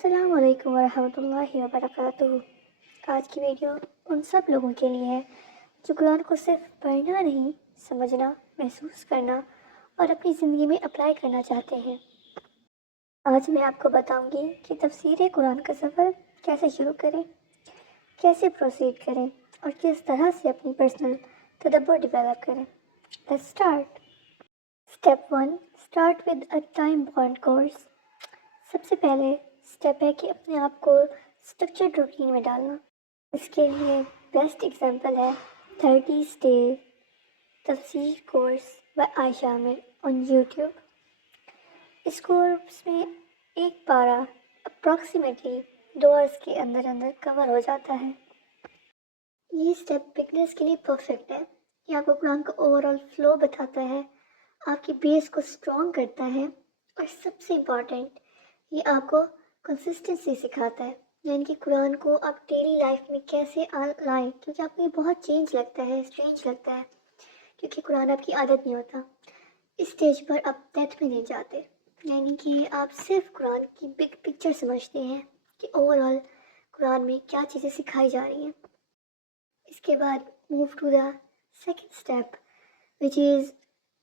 السلام علیکم ورحمۃ اللہ وبرکاتہ۔ آج کی ویڈیو ان سب لوگوں کے لیے ہے جو قرآن کو صرف پڑھنا نہیں، سمجھنا، محسوس کرنا اور اپنی زندگی میں اپلائی کرنا چاہتے ہیں۔ آج میں آپ کو بتاؤں گی کہ تفسیر قرآن کا سفر کیسے شروع کریں، کیسے پروسیڈ کریں اور کس طرح سے اپنی پرسنل تدبر ڈیولپ کریں۔ Let's start. Step 1، start with a time bound course. سب سے پہلے اسٹیپ ہے کہ اپنے آپ کو اسٹرکچرڈ روٹین میں ڈالنا۔ اس کے لیے بیسٹ ایگزامپل ہے 30 ڈے تفسیر course by Ayesha Aamir on YouTube. اس کورس میں ایک پارہ اپروکسیمیٹلی 2 hours کے اندر کور ہو جاتا ہے۔ یہ اسٹیپ بگنرس کے لیے پرفیکٹ ہے۔ یہ آپ کو قرآن کا اوور آل فلو بتاتا ہے، آپ کی بیس کو اسٹرانگ کرتا ہے اور سب سے امپورٹنٹ یہ آپ کو کنسسٹنسی سکھاتا ہے، یعنی کہ قرآن کو آپ ڈیلی لائف میں کیسے لائیں، کیونکہ آپ کو یہ بہت چینج لگتا ہے، اسٹرینج لگتا ہے، کیونکہ قرآن آپ کی عادت نہیں ہوتا۔ اس اسٹیج پر آپ ڈیپتھ میں نہیں جاتے، یعنی کہ آپ صرف قرآن کی بگ پکچر سمجھتے ہیں کہ اوور آل قرآن میں کیا چیزیں سکھائی جا رہی ہیں۔ اس کے بعد move to the second step which is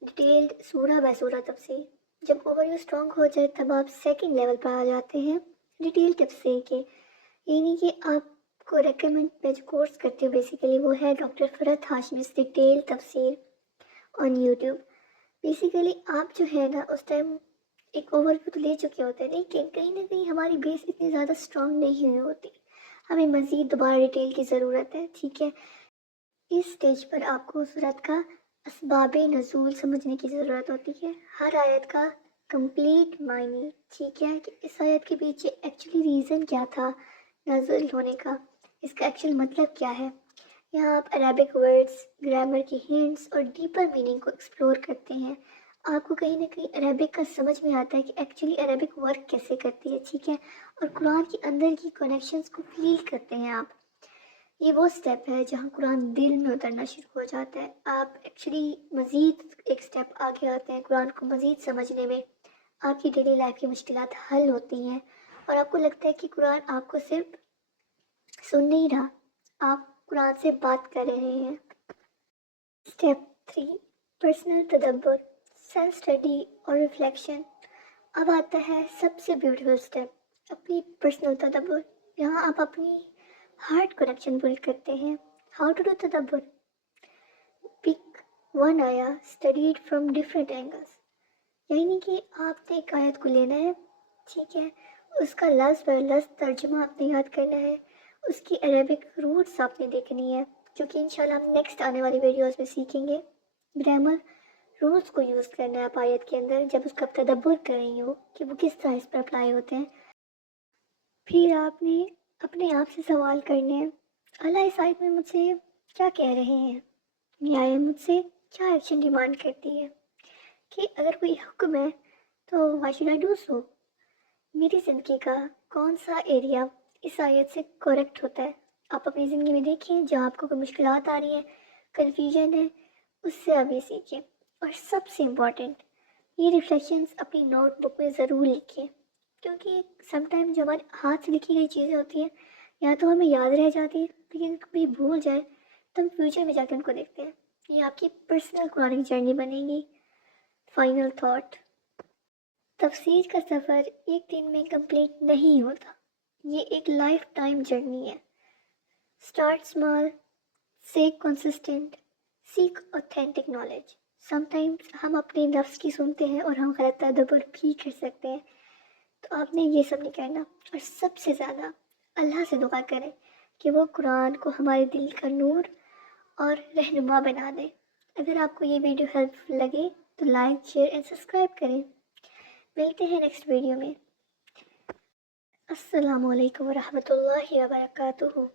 detailed سورہ بائی سورہ تفسیر۔ جب اوور یو اسٹرانگ ہو جائے تب آپ سیکنڈ لیول پر آ جاتے ہیں ڈیٹیل تفسیر کے، یعنی کہ آپ کو ریکمینڈ میں جو کورس کرتے ہیں بیسیکلی وہ ہے ڈاکٹر فرحت ہاشمی's ڈیٹیل تفسیر آن یوٹیوب۔ بیسیکلی آپ جو ہے نا اس ٹائم ایک اوور ویو تو لے چکے ہوتے ہیں، لیکن کہیں نہ کہیں ہماری بیس اتنی زیادہ اسٹرانگ نہیں ہوئی ہوتی، ہمیں مزید دوبارہ ڈیٹیل کی ضرورت ہے، ٹھیک ہے۔ اس سٹیج پر آپ کو صورت کا اسباب نزول سمجھنے کی ضرورت ہوتی ہے، ہر آیت کا کمپلیٹ معنی، ٹھیک ہے، کہ اس آیت کے پیچھے ایکچولی ریزن کیا تھا نازل ہونے کا، اس کا ایکچوئل مطلب کیا ہے۔ یہاں آپ عربک ورڈز، گرامر کی ہنٹس اور ڈیپر میننگ کو ایکسپلور کرتے ہیں۔ آپ کو کہیں نہ کہیں عربک کا سمجھ میں آتا ہے کہ ایکچولی عربک ورک کیسے کرتی ہے، ٹھیک ہے، اور قرآن کے اندر کی کنیکشنز کو فیل کرتے ہیں آپ۔ یہ وہ سٹیپ ہے جہاں قرآن دل میں اترنا شروع ہو جاتا ہے، آپ ایکچولی مزید ایک سٹیپ آگے آتے ہیں قرآن کو مزید سمجھنے میں، آپ کی ڈیلی لائف کی مشکلات حل ہوتی ہیں اور آپ کو لگتا ہے کہ قرآن آپ کو صرف سن نہیں رہا، آپ قرآن سے بات کر رہے ہیں۔ سٹیپ 3، پرسنل تدبر، سیلف اسٹڈی اور ریفلیکشن۔ اب آتا ہے سب سے بیوٹیفل سٹیپ، اپنی پرسنل تدبر۔ یہاں آپ اپنی ہارٹ کنیکشن بلڈ کرتے ہیں۔ ہاؤ ٹو ڈو تدبر؟ پک ون آیا اسٹڈیڈ فرام ڈفرینٹ اینگلس، یعنی کہ آپ نے ایک آیت کو لینا ہے، ٹھیک ہے، اس کا لفظ بر لفظ ترجمہ آپ نے یاد کرنا ہے، اس کی عربک روٹس آپ نے دیکھنی ہے، جو کہ انشاءاللہ ہم نیکسٹ آنے والی ویڈیوز میں سیکھیں گے۔ گرامر رولس کو یوز کرنا ہے آپ آیت کے اندر جب اس کا تدبر کر رہی ہو کہ وہ کس طرح اس پر اپلائی ہوتے ہیں۔ پھر آپ نے اپنے آپ سے سوال کرنے ہیں، اللہ اس آیت میں مجھ سے کیا کہہ رہے ہیں، یہ آیت مجھ سے کیا ایکشن ڈیمانڈ کرتی ہے، کہ اگر کوئی حکم ہے تو why should I do so, میری زندگی کا کون سا ایریا اس آیت سے کریکٹ ہوتا ہے۔ آپ اپنی زندگی میں دیکھیں جہاں آپ کو کوئی مشکلات آ رہی ہیں، کنفیوژن ہے، اس سے آپ یہ سیکھیں۔ اور سب سے امپورٹنٹ یہ ریفلیکشنز اپنی نوٹ بک میں ضرور لکھیں، کیونکہ سم ٹائم جو ہمارے ہاتھ سے لکھی گئی چیزیں ہوتی ہیں یا تو ہمیں یاد رہ جاتی ہیں، لیکن کبھی بھول جائے تو ہم فیوچر میں جا کے ان کو دیکھتے ہیں۔ یہ آپ کی پرسنل قرآن جرنی بنے گی۔ فائنل تھاٹ، تفسیر کا سفر ایک دن میں کمپلیٹ نہیں ہوتا، یہ ایک لائف ٹائم جرنی ہے۔ اسٹارٹ اسمال، اسٹے کنسسٹنٹ، سیک اوتھینٹک نالج۔ سم ٹائمز ہم اپنے نفس کی سنتے ہیں اور ہم غلط تدبر بھی کر سکتے ہیں، تو آپ نے یہ سب نہیں کرنا، اور سب سے زیادہ اللہ سے دعا کریں کہ وہ قرآن کو ہمارے دل کا نور اور رہنما بنا دے۔ اگر آپ کو یہ ویڈیو ہیلپ فل لگے تو لائک، شیئر اینڈ سبسکرائب کریں۔ ملتے ہیں نیکسٹ ویڈیو میں۔ السلام علیکم ورحمۃ اللہ وبرکاتہ۔